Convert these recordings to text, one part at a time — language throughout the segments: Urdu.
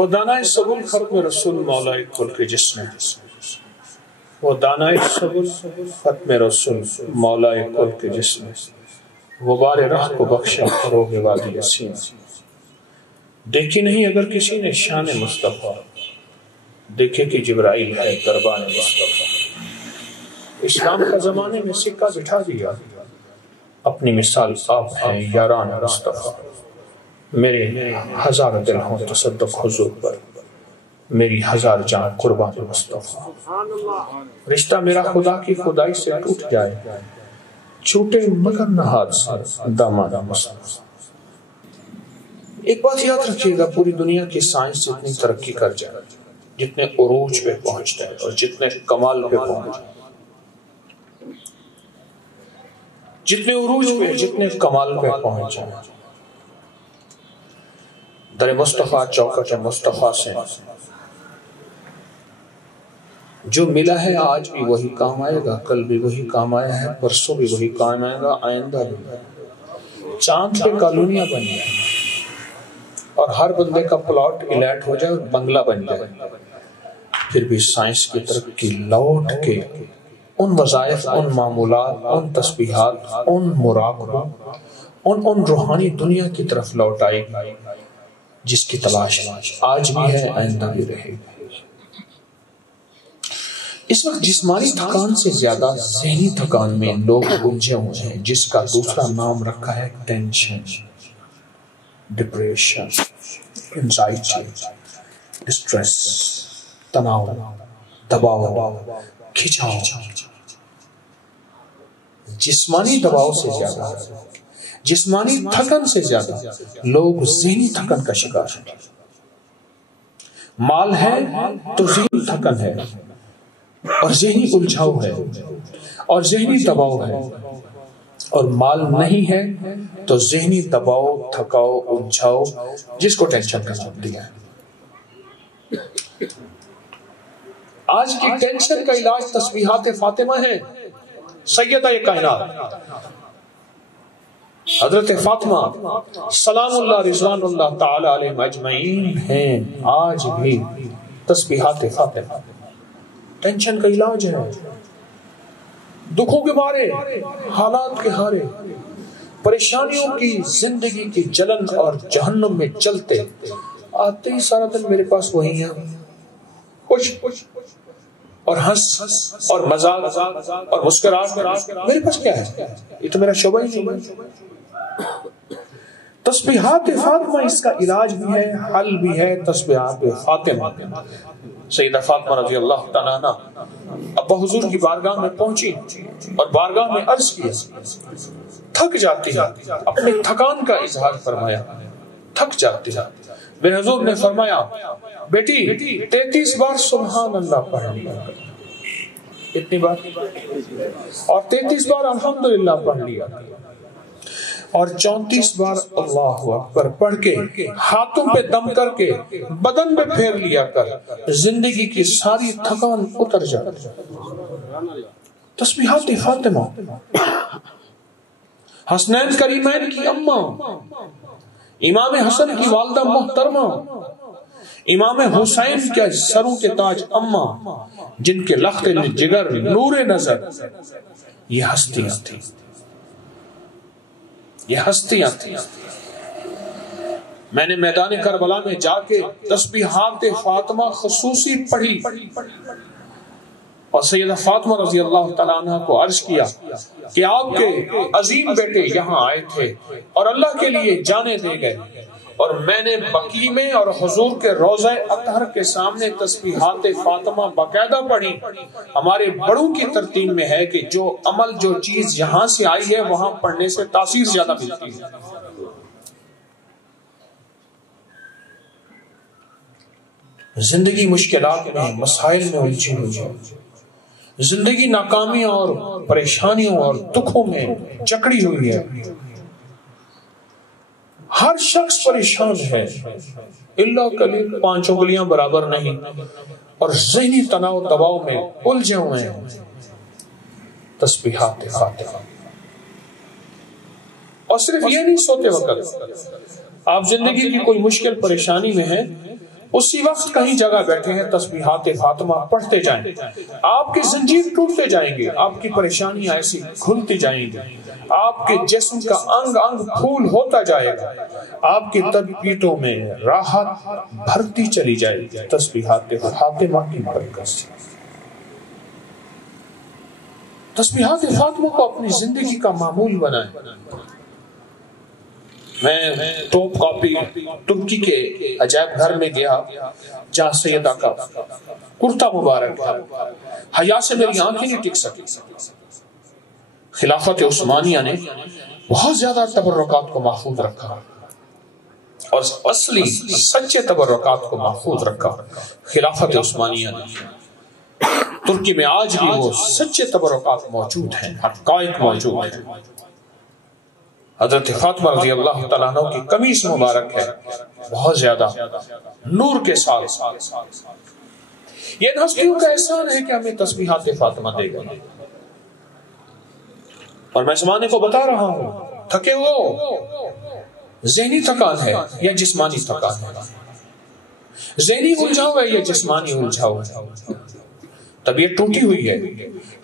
وہ دانائے سبل ختم رسول مولا کل کے جسم ہے، وہ دانائے سبل ختم رسول مولا کل کے جسم ہے، وہ بار راہ کو بخشا فروغ وادی یسین۔ دیکھی نہیں اگر کسی نے شان مصطفیٰ، دیکھے کہ جبرائیل ہے دربان مصطفیٰ۔ اسلام کا زمانے میں سکہ بٹھا دیا، اپنی مثال آپ ہیں یاران مصطفیٰ۔ میرے ہزار دل ہوں تصدق حضور پر، میری ہزار جان قربان مصطفیٰ۔ رشتہ میرا خدا کی خدائی سے ٹوٹ جائے، چھوٹے مگر نہ ہاتھ سے دامان مصطفیٰ۔ ایک بات یاد رکھیے گا، پوری دنیا کی سائنس جتنی ترقی کر جائے، جتنے عروج پہ پہنچتے ہیں اور جتنے کمال پہ پہنچتے ہیں، جتنے عروج پہ جتنے کمال پہ پہنچ جائیں، در مصطفیٰ چوکٹ مصطفیٰ سے جو ملا ہے آج بھی وہی کام آئے گا، کل بھی وہی کام آیا ہے، پرسوں بھی وہی کام آئے گا، آئندہ بھی۔ چاند پہ کالونیاں بن جائیں اور ہر بندے کا پلاٹ الیٹ ہو جائے اور بنگلہ بن جائے، پھر بھی سائنس کی ترقی لوٹ کے ان وظائف، ان معمولات، ان تسبیحات، ان مراقبہ، ان روحانی دنیا کی طرف لوٹ آئے گی جس کی تلاش آج بھی ہے، آئندہ بھی رہے گی۔ اس وقت جسمانی تھکان سے زیادہ ذہنی تھکان میں لوگ الجھے ہوئے ہیں، جس کا دوسرا نام رکھا ہے ٹینشن، ڈپریشن، انزائٹی، اسٹریس، تناؤ، دباؤ، کھچاؤ۔ جسمانی دباؤ سے زیادہ، جسمانی تھکن سے زیادہ لوگ ذہنی تھکن کا شکار ہیں۔ مال ہے تو ذہنی تھکن ہے اور ذہنی الجھاؤ ہے اور ذہنی دباؤ ہے، اور مال نہیں ہے تو ذہنی دباؤ، تھکاؤ، الجھاؤ، جس کو ٹینشن کا نام دیا ہے۔ آج کی ٹینشن کا علاج تسبیحات فاطمہ ہے۔ سیدہ کائنات حضرت فاطمہ سلام اللہ رضوان اللہ تعالی علیہ اجمعین ہیں، آج بھی تسبیحات فاطمہ ٹینشن کا علاج ہے۔ دکھوں کے مارے، حالات کے ہارے، پریشانیوں کی زندگی کی جلن اور جہنم میں چلتے آتے ہی سارا دن میرے پاس وہی ہیں، خوش اور ہنس اور مزاق اور مسکراہٹ، میرے پاس کیا ہے؟ یہ تو میرا شعبہ ہی نہیں ہے۔ تسبیحات فاطمہ اس کا علاج بھی ہے، حل بھی ہے۔ تسبیحات فاطمہ، سیدہ فاطمہ رضی اللہ تعالیٰ عنہ ابا حضور کی بارگاہ میں پہنچی اور بارگاہ میں عرض کیا، تھک جاتی ہے، اپنے تھکان کا اظہار فرمایا، تھک جاتی ہے۔ بے حضور نے فرمایا، بیٹی 33 بار سبحان اللہ پڑھ لیا، اتنی بار، اور 33 بار الحمدللہ پڑھ لیا، اور 34 بار اللہ اکبر پڑھ کے ہاتھوں پہ دم کر کے بدن پہ پھیر لیا کر، زندگی کی ساری تھکان اتر جاتی۔ تسبیحات فاطمہ، حسنین کریمین کی اماں، امام حسن کی والدہ محترمہ، امام حسین کے سروں کے تاج اماں، جن کے لخت جگر نور نظر، یہ ہستیاں تھیں، یہ ہستیاں تھیں۔ میں نے میدان کربلا میں جا کے تسبیحات فاطمہ خصوصی پڑھی اور سیدہ فاطمہ رضی اللہ تعالیٰ عنہ کو عرض کیا کہ آپ کے عظیم بیٹے یہاں آئے تھے اور اللہ کے لیے جانے دے گئے، اور میں نے بقی میں اور حضور کے روضہ اطہر کے سامنے تسبیحات فاطمہ باقاعدہ پڑھی۔ ہمارے بڑوں کی ترتیب میں ہے کہ جو عمل، جو چیز یہاں سے آئی ہے وہاں پڑھنے سے تاثیر زیادہ ملتی ہے۔ زندگی مشکلات میں، مسائل میں الجھی ہوئی ہے، زندگی ناکامیوں اور پریشانیوں اور دکھوں میں جکڑی ہوئی ہے، ہر شخص پریشان ہے، اللہ کلیل 5 انگلیاں برابر نہیں، اور ذہنی تناؤ دباؤ میں الجھے ہوئے ہیں۔ تسبیحات فاطمہ، اور صرف یہ نہیں، سوتے وقت آپ زندگی کی کوئی مشکل پریشانی میں ہیں اسی وقت کہیں جگہ بیٹھے ہیں تسبیحات فاطمہ پڑھتے جائیں، آپ کے زنجیر ٹوٹتے جائیں گے، آپ کی پریشانیاں ایسی کھلتی جائیں گی، آپ کے جسم کا انگ انگ پھول ہوتا جائے گا، آپ کے تدبیروں میں راحت بھرتی چلی جائے گی تسبیحات فاطمہ کی برکت سے۔ تسبیحات فاطمہ کو اپنی زندگی کا معمول بنائیں۔ میں ٹوپ کاپی ترکی کے عجائب گھر میں گیا جہاں سیدہ کا کرتا مبارک ہے، حیا سے میری آنکھیں نہیں ٹک سکی۔ خلافت عثمانیہ نے بہت زیادہ تبرکات کو محفوظ رکھا اور اصلی سچے تبرکات کو محفوظ رکھا خلافت عثمانیہ نے۔ ترکی میں آج بھی وہ سچے تبرکات موجود ہیں، حقائق موجود ہیں۔ حضرت فاطمہ رضی اللہ تعالیٰ عنہ کی قمیص مبارک ہے، بہت زیادہ نور کے ساتھ۔ یہ ان ہستیوں کا احسان ہے کہ ہمیں تسبیحات فاطمہ دے گا، اور میں زمانے کو بتا رہا ہوں، تھکے ہو ذہنی تھکان ہے یا جسمانی تھکان ہے، ذہنی الجھاؤ ہے یا جسمانی الجھاؤ ہے، طبیعت ٹوٹی ہوئی ہے،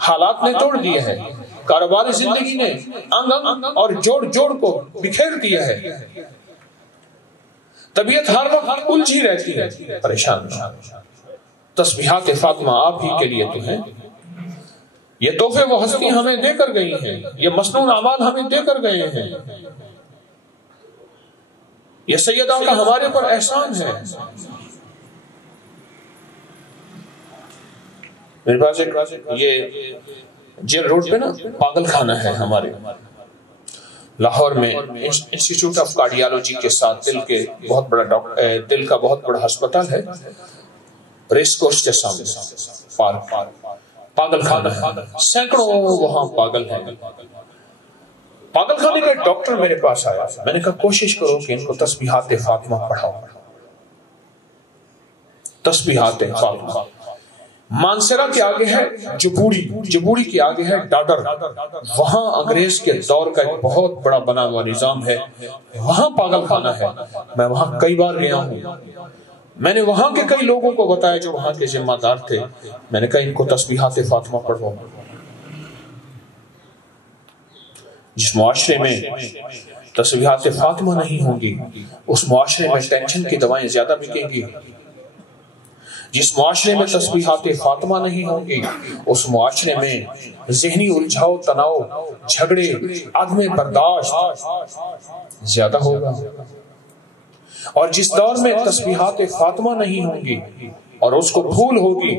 حالات نے توڑ دیے ہیں، کاروباری زندگی نے انگ انگ اور جوڑ جوڑ کو بکھیر دیا ہے، طبیعت ہر وقت الجھی رہتی ہے، پریشان۔ تسبیحات فاطمہ آپ ہی کے لیے تو ہیں، یہ تحفے وہ ہستی ہمیں دے کر گئی ہیں، یہ مصنون اعمال ہمیں دے کر گئے ہیں، یہ سیدہ کا ہمارے پر احسان ہے۔ میرے پاس یہ جیل روڈ پہ نا پاگل خانہ ہے ہمارے لاہور میں، انسٹیٹیوٹ آف کارڈیالوجی کے ساتھ دل کا بہت بڑا ہسپتال ہے، ریس کورس کے سامنے پاگل خانہ ہے، سینکڑوں وہاں پاگل ہیں۔ پاگل خانے کا ڈاکٹر میرے پاس آیا، میں نے کہا کوشش کرو کہ ان کو تسبیحات فاطمہ پڑھاؤ۔ تسبیحات فاطمہ مانسرا کے آگے ہے جبوڑی کے آگے ہے ڈاڈر، وہاں انگریز کے دور کا ایک بہت بڑا بنا ہوا نظام ہے، وہاں پاگل خانہ ہے، میں وہاں کئی بار گیا ہوں۔ میں نے وہاں کے کئی لوگوں کو بتایا جو وہاں کے ذمہ دار تھے، میں نے کہا ان کو تسبیحات فاطمہ پڑھو۔ جس معاشرے میں تسبیحات فاطمہ نہیں ہوں گی اس معاشرے میں ٹینشن کی دوائیں زیادہ بکیں گی، جس معاشرے میں تسبیحات فاطمہ نہیں ہوں گی اس معاشرے میں ذہنی الجھاؤ، تناؤ، جھگڑے، عدم برداشت زیادہ ہوگا، اور جس دور میں تسبیحات فاطمہ نہیں ہوں گی اور اس کو بھول ہوگی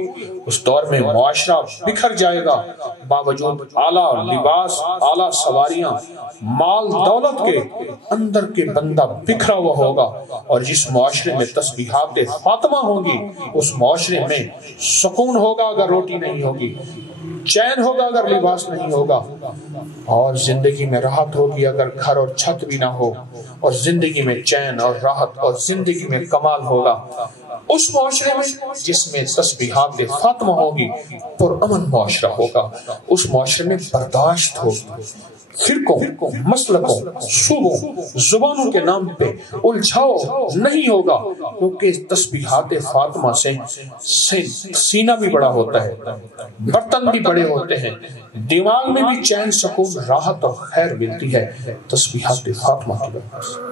اس دور میں معاشرہ بکھر جائے گا، باوجود اعلیٰ لباس، اعلیٰ سواریاں، مال دولت کے اندر کے بندہ بکھرا ہوا ہوگا، اور جس معاشرے میں تسبیحات فاطمہ ہوں گی اس معاشرے میں سکون ہوگا اگر روٹی نہیں ہوگی، چین ہوگا اگر لباس نہیں ہوگا، اور زندگی میں راحت ہوگی اگر گھر اور چھت بھی نہ ہو، اور زندگی میں چین اور راحت اور زندگی میں کمال ہوگا اس معاشرے میں جس میں تسبیحات فاطمہ ہوگی، پرامن معاشرہ ہوگا، اس معاشرے میں برداشت ہوگی، فرقوں، مسلکوں، صوبوں، زبانوں کے نام پہ الجھاؤ نہیں ہوگا، کیونکہ تسبیحات فاطمہ سے سینہ بھی بڑا ہوتا ہے، برتن بھی بڑے ہوتے ہیں، دماغ میں بھی چین، سکون، راحت اور خیر ملتی ہے تسبیحات فاطمہ کی وجہ سے۔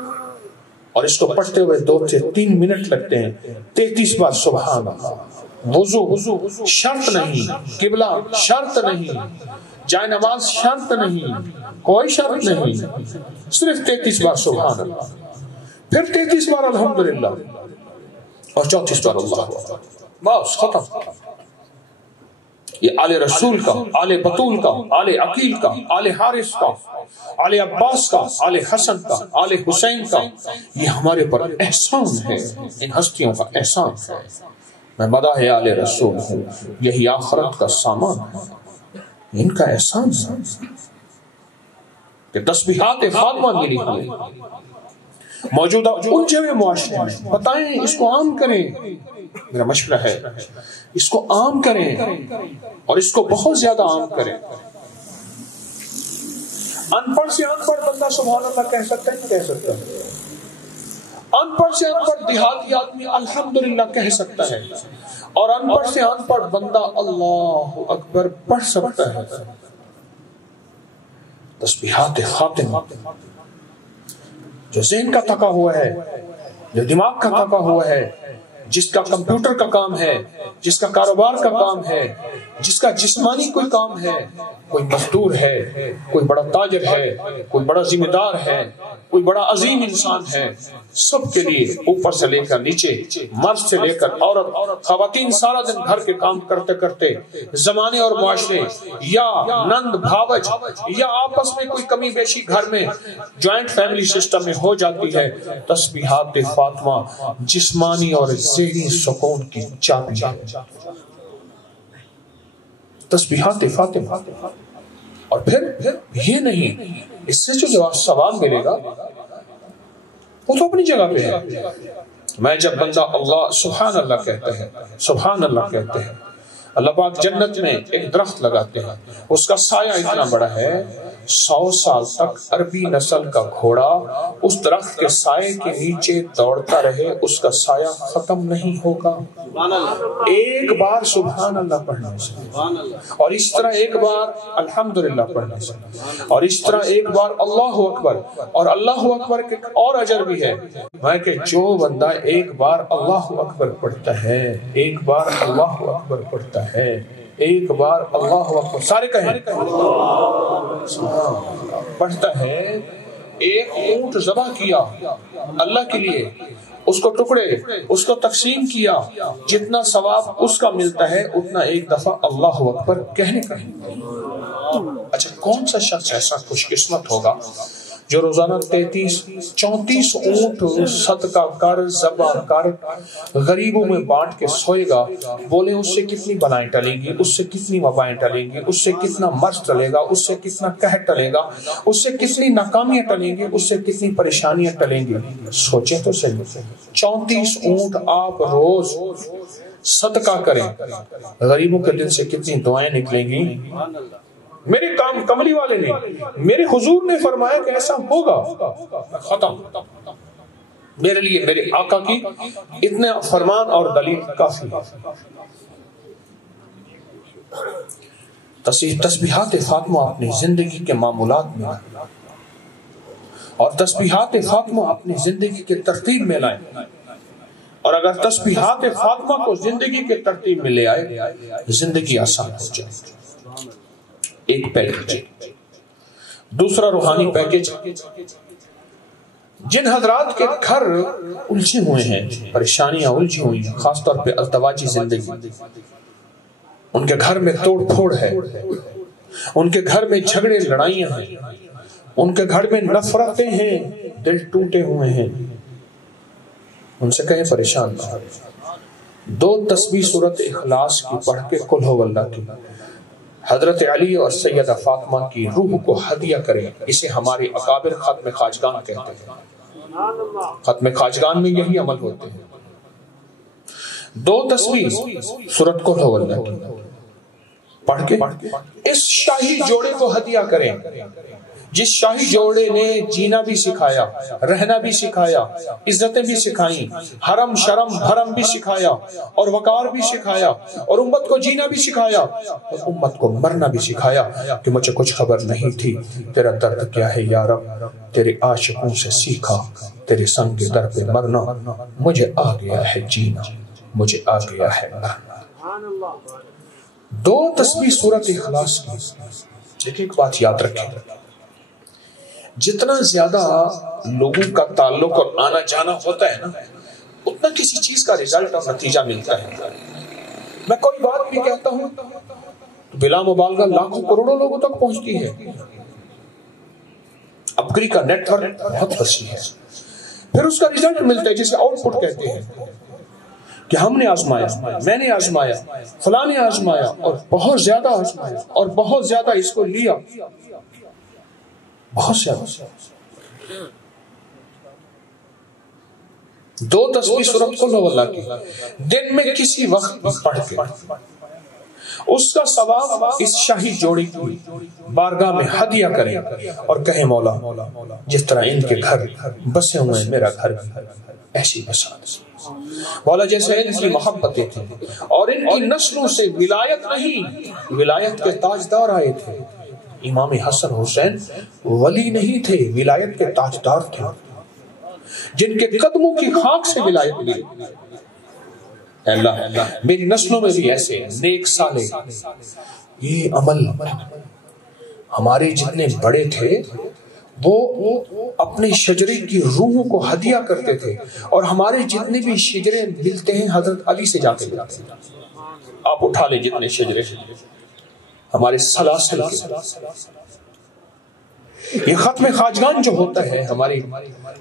اور اس کو پڑھتے ہوئے 2 سے 3 منٹ لگتے ہیں، 33 بار سبحان اللہ۔ وضو شرط نہیں، قبلہ شرط نہیں، جائے نماز شرط نہیں، کوئی شرط نہیں، صرف 33 بار سبحان اللہ، پھر 33 بار الحمدللہ، اور 34 بار اللہ اکبر، بس ختم۔ یہ آل رسول کا، آل بطول کا، آل عقیل کا، آل حارث کا، آل عباس کا، آل حسن کا، آل حسین کا، یہ ہمارے پر احسان ہے، ان ہستیوں کا احسان ہے۔ میں مداح آل رسول ہوں، یہی آخرت کا سامان ہے، ان کا احسان ہے کہ تسبیحات فاطمہ ملی ہمیں۔ موجودہ الجھے ہوئے معاشرے میں بتائیں، اس کو عام کریں، میرا مشورہ ہے اس کو عام کریں اور اس کو بہت زیادہ عام کریں۔ ان پڑھ سے ان پڑھ بندہ سبحان اللہ کہہ سکتا ہے، نہیں کہہ سکتا؟ ان پڑھ سے ان پڑھ دیہاتی آدمی الحمدللہ کہہ سکتا ہے، اور ان پڑھ سے ان پڑھ بندہ اللہ اکبر پڑھ سکتا ہے۔ تسبیحات خاتمہ جو ذہن کا تھکا ہوا ہے، جو دماغ کا تھکا ہوا ہے، جس کا کمپیوٹر کا کام ہے، جس کا کاروبار کا کام ہے، جس کا جسمانی کوئی کام ہے، کوئی مزدور ہے، کوئی بڑا تاجر ہے، کوئی بڑا ذمہ دار ہے، کوئی بڑا عظیم انسان ہے، سب کے لیے اوپر سے لے کر نیچے، مرد سے لے کر عورت، خواتین سارا دن گھر کے کام کرتے کرتے زمانے اور معاشرے یا نند بھاوج یا آپس میں کوئی کمی بیشی گھر میں جوائنٹ فیملی سسٹم میں ہو جاتی ہے، تسبیحات فاطمہ جسمانی اور ذہنی سکون کی چابی ہے۔ تسبیحات فاطمہ، اور پھر یہ نہیں، اس سے جو ثواب ملے گا وہ تو اپنی جگہ پہ ہے۔ میں جب بندہ اللہ سبحان اللہ کہتے ہیں، سبحان اللہ کہتے ہیں، اللہ پاک جنت میں ایک درخت لگاتے ہیں، اس کا سایہ اتنا بڑا ہے 100 سال تک عربی نسل کا گھوڑا اس درخت کے سائے کے نیچے دوڑتا رہے، اس کا سایہ ختم نہیں ہوگا۔ ایک بار سبحان اللہ پڑھنے سے، اور اس طرح ایک بار الحمدللہ پڑھنے سے، اور اس طرح ایک بار اللہ اکبر، اور اللہ اکبر کے اور اجر بھی ہے، میں کہ جو بندہ ایک بار اللہ اکبر پڑھتا ہے، ایک بار اللہ اکبر پڑھتا ہے، ایک بار اللہ اکبر، سارے کہیں پڑھتا ہے، ایک اونٹ ذبح کیا اللہ کے لیے، اس کو ٹکڑے، اس کو تقسیم کیا، جتنا ثواب اس کا ملتا ہے اتنا ایک دفعہ اللہ اکبر کہنے کا ہے۔ اچھا، کون سا شخص ایسا خوش قسمت ہوگا جو روزانہ 34 اونٹ صدقہ کر، ذبح کر، غریبوں میں بانٹ کے سوئے گا؟ بولے اس سے کتنی بلائیں ٹلیں گی، اس سے کتنی وبائیں ٹلیں گی، اس سے کتنا مرض ٹلے گا، اس سے کتنا قحط ٹلے گا، اس سے کتنی ناکامیاں ٹلیں گی، اس سے کتنی پریشانیاں ٹلیں گی۔ سوچیں تو صحیح، 34 اونٹ آپ روز صدقہ کریں، غریبوں کے دل سے کتنی دعائیں نکلیں گی۔ میرے کام کملی والے نہیں، میرے حضور نے فرمایا کہ ایسا ہوگا، ختم۔ میرے لیے میرے آقا کی اتنے فرمان اور دلیل کافی۔ تسبیحات فاطمہ اپنی زندگی کے معمولات میں لائیں، اور تسبیحات فاطمہ اپنی زندگی کے ترتیب میں لائیں، اور اگر تسبیحات فاطمہ کو زندگی کے ترتیب میں لے آئے، زندگی آسان ہو جائے۔ ایک پیکج، دوسرا روحانی پیکج، جن حضرات کے گھر الجھے ہوئے ہیں، پریشانیاں الجھی ہوئی ہیں، خاص طور پہ ازدواجی زندگی، ان کے گھر میں توڑ پھوڑ ہے، ان کے گھر میں جھگڑے لڑائیاں ہیں، ان کے گھر میں نفرتیں ہیں، دل ٹوٹے ہوئے ہیں، ان سے کہیں پریشان نہ۔ 2 تسبیح سورت اخلاص کی پڑھ کے قل ہو اللہ کی حضرت علی اور سیدہ فاطمہ کی روح کو ہدیہ کریں، اسے ہمارے اکابر ختم خواجگان کہتے ہیں۔ ختم خواجگان میں یہی عمل ہوتے ہیں۔ 2 تسبیح سورت قل ہو اللہ کی پڑھ کے اس شاہی جوڑے کو ہدیہ کریں، جس شاہی جوڑے نے جینا بھی سکھایا، رہنا بھی سکھایا، عزتیں بھی سکھائیں، حرم شرم بھرم بھی سکھایا، اور وقار بھی سکھایا، اور امت کو جینا بھی سکھایا، اور امت کو مرنا بھی سکھایا، کہ مجھے کچھ خبر نہیں تھی تیرا درد کیا ہے یا رب، تیرے عاشقوں سے سیکھا تیرے سنگ در پہ مرنا، مجھے آ گیا ہے جینا، مجھے آ گیا ہے مرنا۔ 2 تسبیح سورت اخلاص کی۔ لیکن ایک بات یاد رکھیں، جتنا زیادہ لوگوں کا تعلق اور آنا جانا ہوتا ہے نا، اتنا کسی چیز کا رزلٹ اور نتیجہ ملتا ہے۔ میں کوئی بات بھی کہتا ہوں بلا مبالغہ لاکھوں کروڑوں لوگوں تک پہنچتی ہے۔ اپگری کا نیٹ ورک بہت وسیع ہے، پھر اس کا رزلٹ ملتا ہے جسے آؤٹ پٹ کہتے ہیں، کہ ہم نے آزمایا، میں نے آزمایا، فلاں نے آزمایا، اور بہت زیادہ آزمایا، اور بہت زیادہ اس کو لیا، بہت زیادہ۔ 2 تسبیح سورت قل ہو اللہ کی دن میں کسی وقت پڑھ کے اس کا ثواب اس شاہی جوڑی کی بارگاہ میں ہدیہ کریں، اور کہیں مولا جس طرح ان کے گھر بسے ہوئے ہیں میرا گھر بھی، ایسی بساط مولا جیسے ان کی محبتیں تھیں اور ان کی نسلوں سے ولایت نہیں، ولایت کے تاجدار آئے تھے۔ امام حسن حسین ولی نہیں تھے، ولایت کے تاجدار تھے، جن کے قدموں کی خاک سے ولایت ملی۔ اللہ میری نسلوں میں بھی ایسے نیک صالح، یہ عمل ہمارے جتنے بڑے تھے وہ اپنے شجرے کی روحوں کو ہدیہ کرتے تھے، اور ہمارے جتنے بھی شجرے ملتے ہیں حضرت علی سے جا کے ملتے ہیں۔ آپ اٹھا لیں جتنے شجرے ہمارے سلاسل کے، یہ ختم خواجگان جو ہوتا ہے ہمارے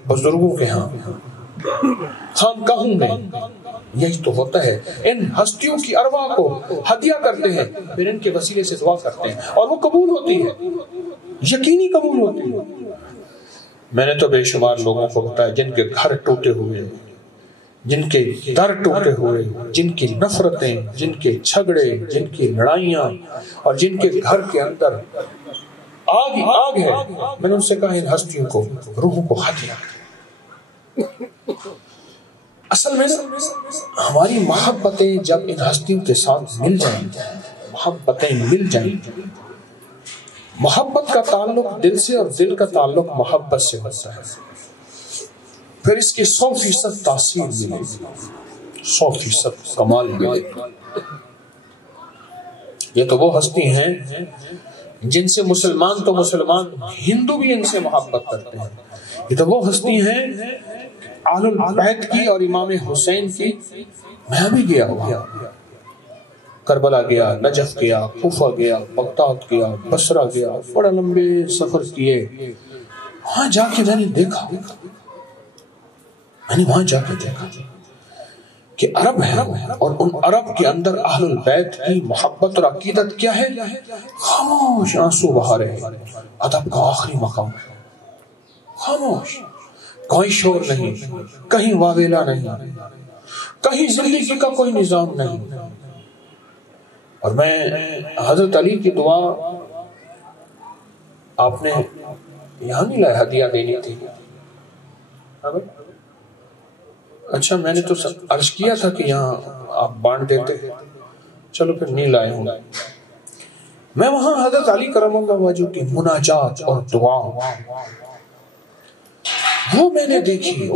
بزرگوں کے ہاں خانقاہوں میں، یہی تو ہوتا ہے۔ ان ہستیوں کی ارواح کو ہدیہ کرتے ہیں، پھر ان کے وسیلے سے دعا کرتے ہیں، اور وہ قبول ہوتی ہے، یقینی قبول ہوتی ہے۔ میں نے تو بے شمار لوگوں کو بتایا جن کے گھر ٹوٹے ہوئے، جن کے در ٹوٹے ہوئے، جن کی نفرتیں، جن کے جھگڑے، جن کی لڑائیاں، اور جن کے گھر کے اندر آگ ہے، میں نے ان سے کہا ان ہستیوں کو، روحوں کو ہدیہ۔ اصل میں ہماری محبتیں جب ان ہستیوں کے ساتھ مل جائیں، محبتیں مل جائیں، محبت کا تعلق دل سے اور دل کا تعلق محبت سے ہوتا ہے، پھر اس کی 100% تاثیر ملے گی، 100% کمال ملے گا۔ یہ تو وہ ہستی ہیں جن سے مسلمان تو مسلمان، ہندو بھی ان سے محبت کرتے ہیں۔ یہ تو وہ ہستی ہیں اہل البیت کی اور امام حسین کی۔ میں بھی گیا ہوا، کربلا گیا، نجف گیا، کوفہ گیا، بغداد گیا، بصرہ گیا، بڑا لمبے سفر کیے۔ وہاں جا کے میں نے دیکھا، کہ عرب ہے، اور ان عرب کے اندر اہل البیت کی محبت اور عقیدت کیا ہے؟ خاموش آنسو بہا رہے، ادب کا آخری مقام، خاموش، کوئی شور نہیں، کہیں واویلا نہیں، کہیں زندگی کا کوئی نظام نہیں۔ اور میں حضرت علی کی دعا آپ نے یہاں نہیں لائے، ہدیہ دینی تھی۔ اچھا میں نے تو عرض کیا تھا کہ یہاں آپ بانٹ دیتے، چلو پھر نہیں لائے ہوں۔ میں وہاں حضرت علی کرم اللہ وجہ کی مناجات اور دعا وہ میں نے دیکھی،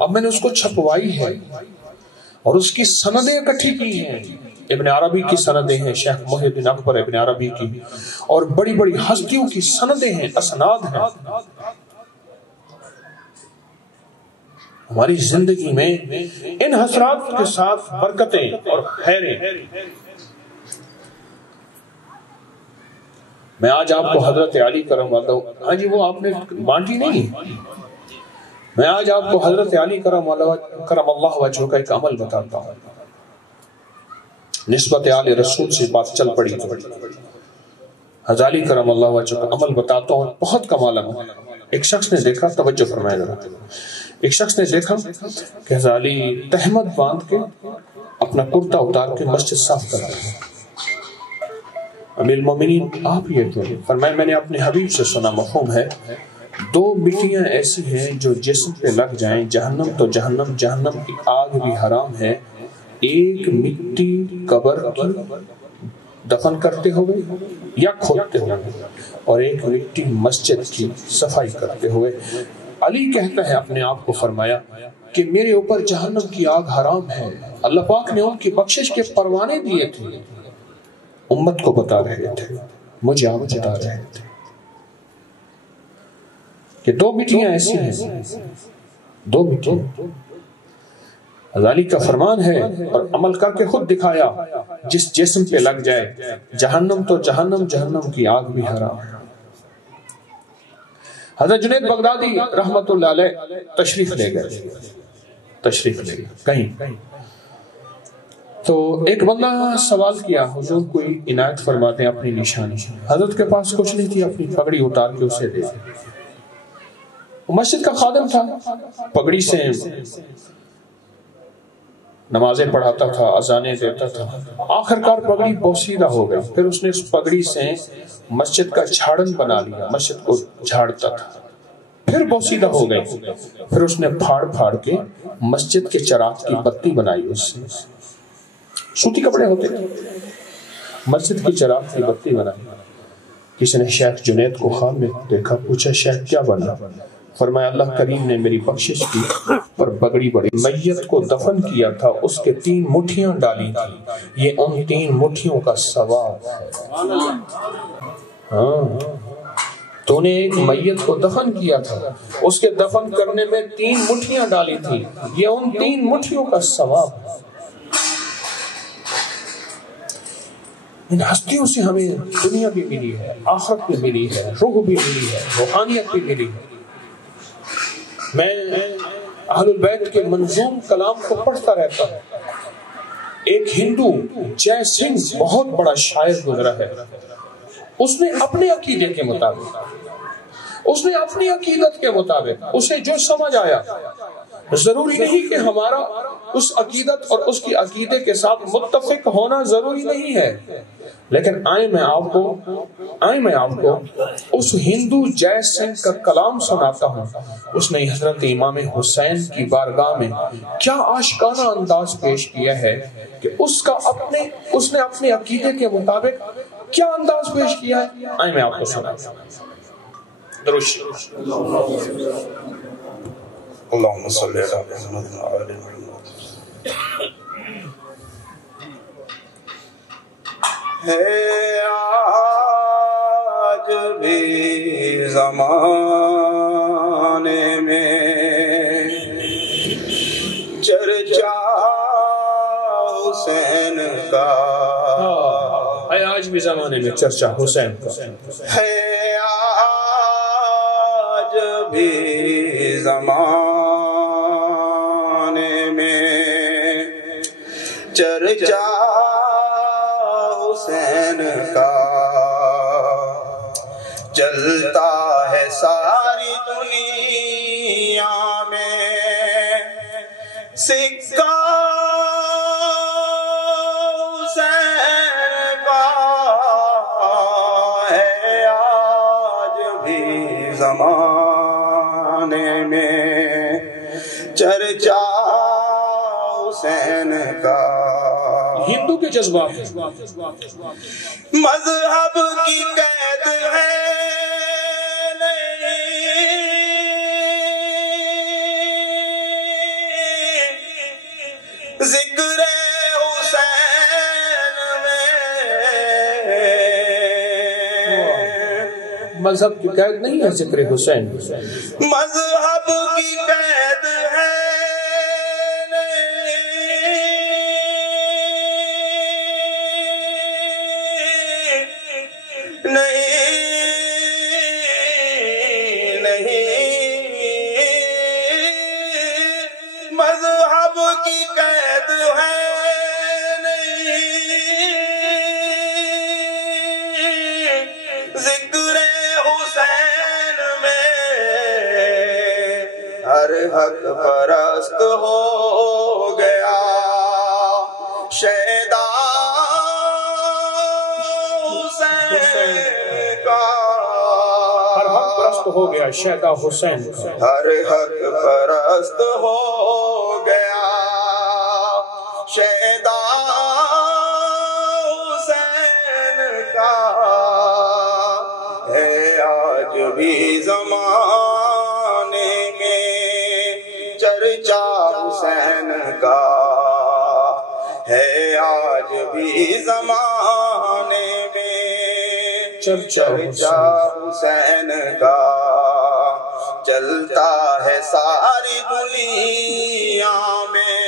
اب میں نے اس کو چھپوائی ہے اور اس کی سندیں اکٹھی کی ہیں۔ ابن عربی کی سندیں ہیں، شیخ محی الدین اکبر ابن عربی کی، اور بڑی بڑی ہستیوں کی سندیں ہیں، اسناد ہیں۔ ہماری زندگی میں ان حسرات کے ساتھ برکتیں اور خیریں۔ میں آج آپ کو حضرت علی کرم اللہ، ہاں جی وہ آپ نے بانٹی نہیں، میں آج آپ کو حضرت علی کرم اللہ وجہ کا ایک عمل بتاتا ہوں۔ نسبت آل رسول سے بات چل پڑی، حضرت علی کرم اللہ وجہ کا عمل بتاتا ہوں، بہت کمال عمل۔ ایک شخص نے دیکھا، توجہ فرمائے ذرا، ایک شخص نے دیکھا کہ حضرت علی تہمت باندھ کے اپنا کرتا اتار کے مسجد صاف کر رہے ہیں۔ امیر المومنین آپ یہ کیوں؟ فرمایا میں نے اپنے حبیب سے سنا، مفہوم ہے، دو مٹیاں ایسی ہیں جو جسم پہ لگ جائیں، جہنم تو جہنم، جہنم کی آگ بھی حرام ہے، ایک مٹی قبر کی دفن کرتے ہوئے یا کھودتے ہوئے، اور ایک مٹی مسجد کی صفائی کرتے ہوئے۔ علی کہتا ہے اپنے آپ کو، فرمایا کہ میرے اوپر جہنم کی آگ حرام ہے، اللہ پاک نے ان کی بخشش کے پروانے دیے تھے، امت کو بتا رہے تھے، مجھے آپ بتا رہے تھے کہ دو مٹیاں ایسی ہیں، دو مٹیاں۔ علی کا فرمان ہے اور عمل کر کے خود دکھایا، جس جسم پہ لگ جائے جہنم تو جہنم، جہنم کی آگ بھی حرام ہے۔ حضرت جنید بغدادی رحمت اللہ علیہ تشریف لے گئے کہیں، تو ایک بندہ سوال کیا، حضور کوئی عنایت فرما دیں اپنی نشانی۔ حضرت کے پاس کچھ نہیں تھی، اپنی پگڑی اتار کے اسے دے دی۔ مسجد کا خادم تھا، پگڑی سے نمازیں پڑھاتا تھا، اذانیں دیتا تھا، آخر کار پگڑی بوسیدہ ہو گئی، پھر اس نے اس پگڑی سے مسجد کا جھاڑن بنا لیا، مسجد کو جھاڑتا تھا۔ پھر بوسیدہ ہو گئے. پھر اس نے پھاڑ پھاڑ کے مسجد کے چراغ کی بتی بنائی. اس سے سوتی کپڑے ہوتے تھے, مسجد کی چراغ کی بتی بنائی. کسی نے شیخ جنید کو خواب میں دیکھا, پوچھا شیخ کیا بنا؟ فرمایا اللہ کریم نے میری بخشش کی اور بگڑی بڑی. میت کو دفن کیا تھا, اس کے 3 مٹھیاں ڈالی تھی, یہ ان 3 مٹھیوں کا ثواب ہے. ہاں, تو نے ایک میت کو دفن کیا تھا, اس کے دفن کرنے میں 3 مٹھیاں ڈالی تھی, یہ ان 3 مٹھیوں کا ثواب ہے. ان ہستیوں سے ہمیں دنیا بھی ملی ہے, آخرت بھی ملی ہے, روح بھی ملی ہے, روحانیت بھی ملی ہے. میں اہل البیت کے منظوم کلام کو پڑھتا رہتا ہوں. ایک ہندو جے سنگھ بہت بڑا شاعر گزرا ہے. اس نے اپنے عقیدے کے مطابق, اس نے اپنی عقیدت کے مطابق, اسے جو سمجھ آیا, ضروری نہیں کہ ہمارا اس عقیدت اور اس کی عقیدے کے ساتھ متفق ہونا ضروری نہیں ہے, لیکن آئیں میں آپ کو اس ہندو جے سنگھ کا کلام سناتا ہوں. اس نے حضرت امام حسین کی بارگاہ میں کیا عاشقانہ انداز پیش کیا ہے کہ اس نے اپنے عقیدے کے مطابق کیا انداز پیش کیا ہے. آئیں میں آپ کو سناتا ہوں. اللہم صلی علی محمد وعلی محمد. ہے آج بھی زمانے میں چرچا حسین کا, ہے آج بھی زمانے میں چرچا حسین کا, ہے آج بھی زمانے میں چرچا حسین کا. چلتا ہے ساری دنیا میں سکہ حسین کا, ہے آج بھی زمانے میں چرچا حسین کا. ہندو کے جذبات ہیں. مذہب کی قید ہے ذکر حسین میں, مذہب کی قید نہیں ہے ذکر حسین. مذہب کی قید ہے مذہب کی قید ہے نہیں, ذکر حسین میں ہر حق پرست ہو گیا شیدا حسین کا. ہر حق پرست ہو گیا شیدا حسین کا, ہر حق پرست ہو گیا شیدا حسین کا. ہے آج بھی زمانے میں چرچا حسین کا, ہے آج بھی زمانے میں چرچا حسین کا. چلتا ہے ساری دنیا میں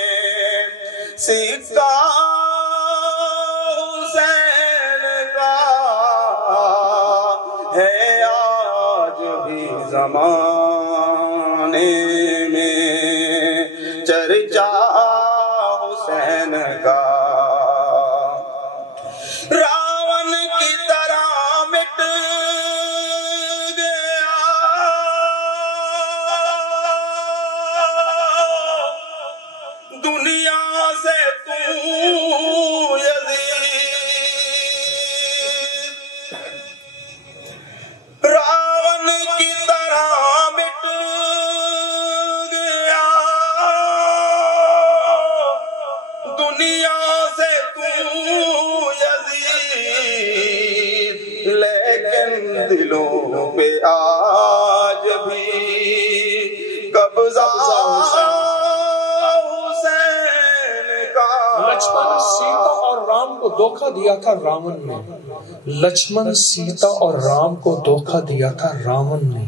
سکہ حسین کا, ہے آج بھی زمانے میں چرچا حسین کا. راون کی طرح مٹ دنیا سے تو یزید, راون کی طرح مٹ دلوں پہ آج بھی قبضہ حسین کا۔ لچمن سیتا اور رام کو دھوکہ دیا تھا راون نے، لچمن سیتا اور رام کو دھوکہ دیا تھا راون نے۔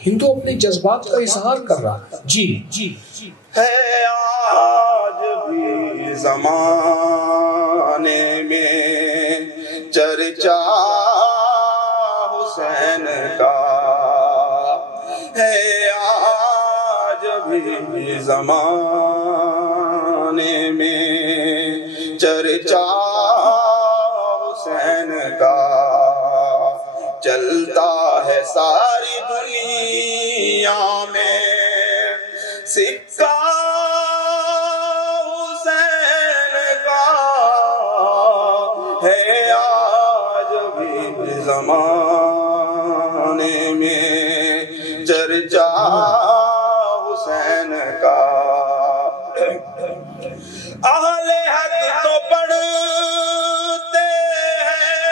ہندو اپنے جذبات کا اظہار کر رہا ہے۔ جی ہے آج بھی زمانے میں چرچا حسین کا، ہے آج بھی زمانے میں چرچا حسین کا، چلتا ہے ساری دنیا میں سکہ حسین کا، ہے آج بھی زمانے میں چرچا حسین کا۔ اہل حق تو پڑھتے ہیں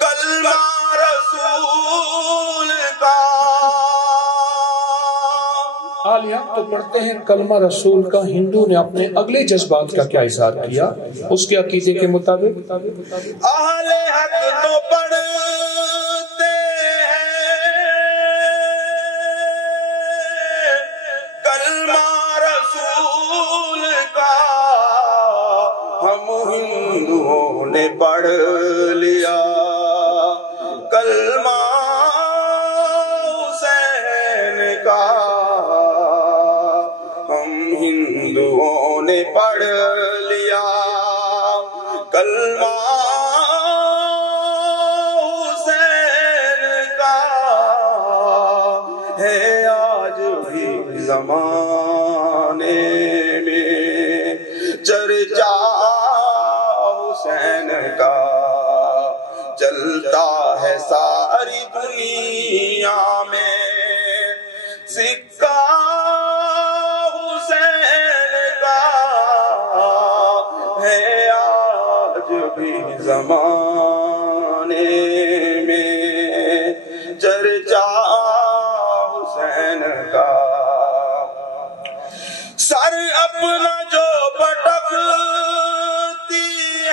کلمہ رسول کا، اہل حق تو پڑھتے ہیں کلمہ رسول کا۔ ہندو نے اپنے اگلے جذبات کا کیا اظہار کیا؟ اس کے عقیدے کے مطابق اہل حق تو پڑھتے ہیں کلمہ رسول کا، ہم ہندوؤں نے پڑھ لیا کلمہ حسین کا، ہم ہندوؤں نے پڑھ لیا کلمہ حسین کا، ہے آج بھی زمانے میں چرچا حسین کا، چلتا ہے ساری دنیا میں سکہ حسین کا، ہے آج بھی زمانے میں چرچا حسین کا۔ سر اپنا جو پٹکتی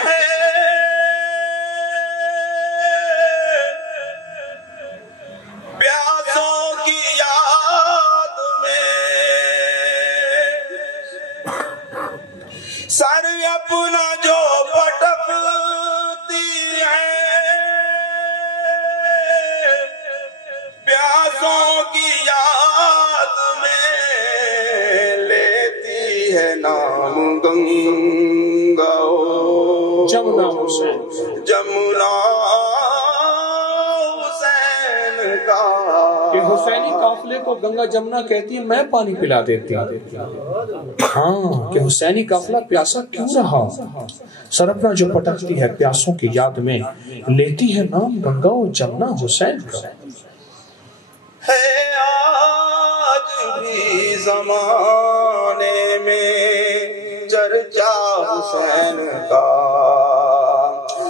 ہے پیاسوں کی یاد میں، سر اپنا جو پٹکتی ہے پیاسوں کی یاد میں، لیتی ہے نام گنگا جمنا حسین، جمنا حسین کا، کہ حسینی قافلے کو گنگا جمنا کہتی ہے، میں پانی پلا دیتی ہوں۔ ہاں کہ حسینی قافلہ پیاسا کیوں رہا؟ سر اپنا جو پٹکتی ہے پیاسوں کی یاد میں، لیتی ہے نام گنگا و جمنا حسین کا۔ ہے آج بھی زمانے میں چرچا حسین کا،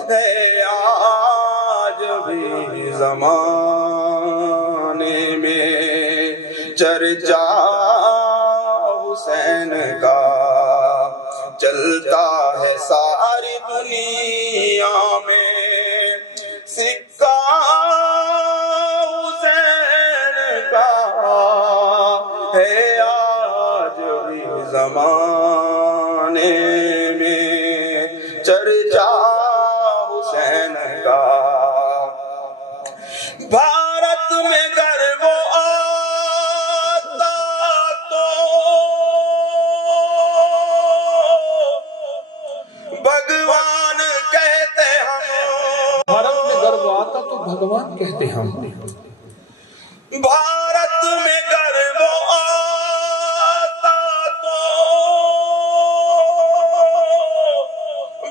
ہے آج بھی زمانے میں چرچا حسین کا، چلتا ہے ساری دنیا میں سکہ حسین کا، ہے آج بھی زمانے میں چرچا حسین کا۔ بھارت میں گر وہ آتا تو بھگوان کہتے ہم، بھارت میں گر وہ آتا تو بھگوان کہتے ہم، بھارت میں گر وہ آتا تو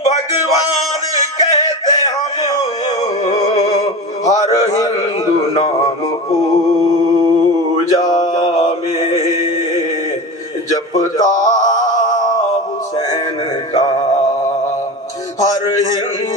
بھگوان کہتے ہم، ہر ہندو نام پوجا میں جپتا حسین کا، ہر ہندو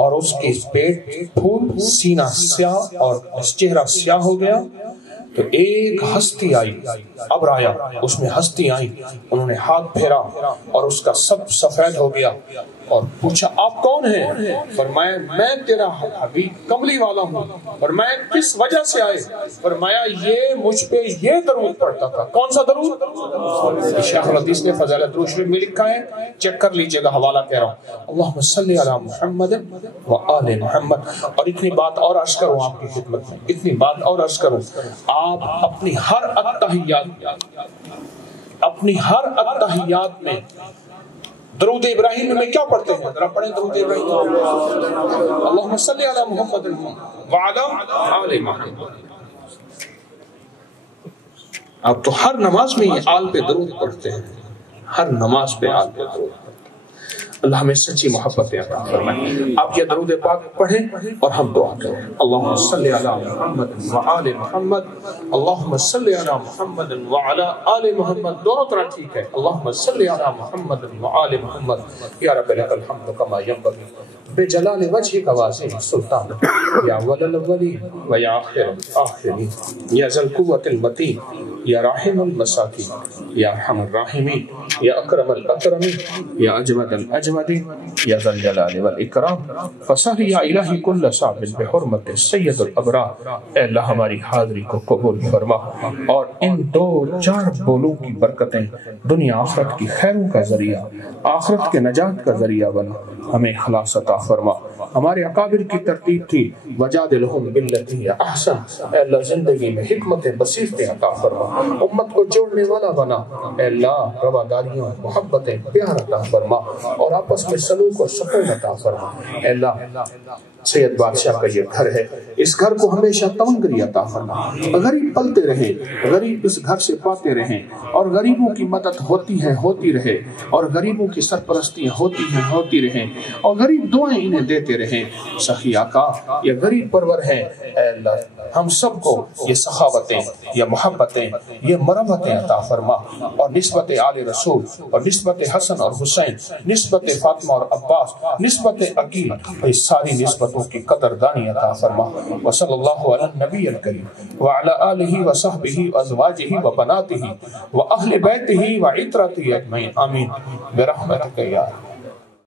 اور اس کے پیٹ پھول، سینہ سیاہ اور چہرہ سیاہ ہو گیا. تو ایک ہستی آئی، ابر آیا، اس میں ہستی آئی، انہوں نے ہاتھ پھیرا اور اس کا سب سفید ہو گیا اور پوچھا آپ کون ہیں؟ فرمایا میں تیرا حبیب کملی والا ہوں. فرمایا کس وجہ سے آئے؟ فرمایا یہ مجھ پہ یہ درود پڑھتا تھا. کون سا درود؟ شیخ الحدیث نے فضائل درود شریف میں لکھا ہے، چیک کر لیجئے گا، حوالہ کہہ رہا ہوں. اللہم صلی علی محمد و آل محمد. اور اتنی بات اور عرض کروں آپ کی خدمت میں، اتنی بات اور عرض کروں، آپ اپنی ہر اتحیات میں درود ابراہیم میں کیا پڑھتے ہیں؟ ذرا پڑھیں درود ابراہیم. اللہم صلی علی محمد وعلی آل محمد. آپ تو ہر نماز میں یہ آل پہ درود پڑھتے ہیں، ہر نماز پہ آل پہ درود پڑھتے ہیں. اللہ ہمیں سچی محبت عطا فرمائے. آپ یہ درود پاک پڑھیں اور ہم دعا کریں. اللہم صلی علی محمد وآل محمد. اللہم صلی علی محمد وعلی آل محمد. دونوں طرح ٹھیک ہے. اللہم صلی علی محمد وآل محمد. یا رب لک الحمد کما ینبغی بجلال وجہک واضح سلطان. یا اول الاولین و یا آخر الآخرین. یا ذا القوة المتین. یا راحم المساکین. یا ارحم الراحمین. یا اکرم الاکرمین. یا اجود الاجودین. یا ذا الجلال والاکرام. فصل یا الہی کل صعب بحرمت سید الابرار. اے اللہ ہماری حاضری کو قبول فرما اور ان 2-4 بولوں کی برکتیں دنیا آخرت کی خیروں کا ذریعہ، آخرت کے نجات کا ذریعہ بنا. ہمیں اخلاص عطا فرما. ہمارے اکابر کی ترتیب تھی وجادلہم باللتی ہی احسن. اے اللہ زندگی میں حکمت بصیرتیں عطا فرما. امت کو جوڑنے والا بنا. اے اللہ رواداریوں، محبتیں، پیار عطا فرما اور آپس میں سلوک اور سکون عطا فرما. اے اللہ سید بادشاہ کا یہ گھر ہے، اس گھر کو ہمیشہ تمنگری عطا فرما. غریب پلتے رہیں، غریب اس گھر سے پاتے رہیں اور غریبوں کی مدد ہوتی ہے، ہوتی رہے اور غریبوں کی سرپرستیاں ہوتی ہیں، ہوتی رہیں اور غریب دعائیں انہیں دیتے رہیں. سخی آقا یہ غریب پرور ہیں. اے اللہ ہم سب کو یہ سخاوتیں، یہ محبتیں، یہ مرمتیں عطا فرما اور نسبت آل رسول اور نسبت حسن اور حسین، نسبت فاطمہ اور عباس، نسبت عقیل، یہ ساری نسبتوں کی قدردانی عطا فرما. وصلی اللہ علی النبی الکریم وعلی آلہ وصحبہ وازواجہ وبناتہ واہل بیتہ وعترتہ اجمعین. آمین برحمتک یا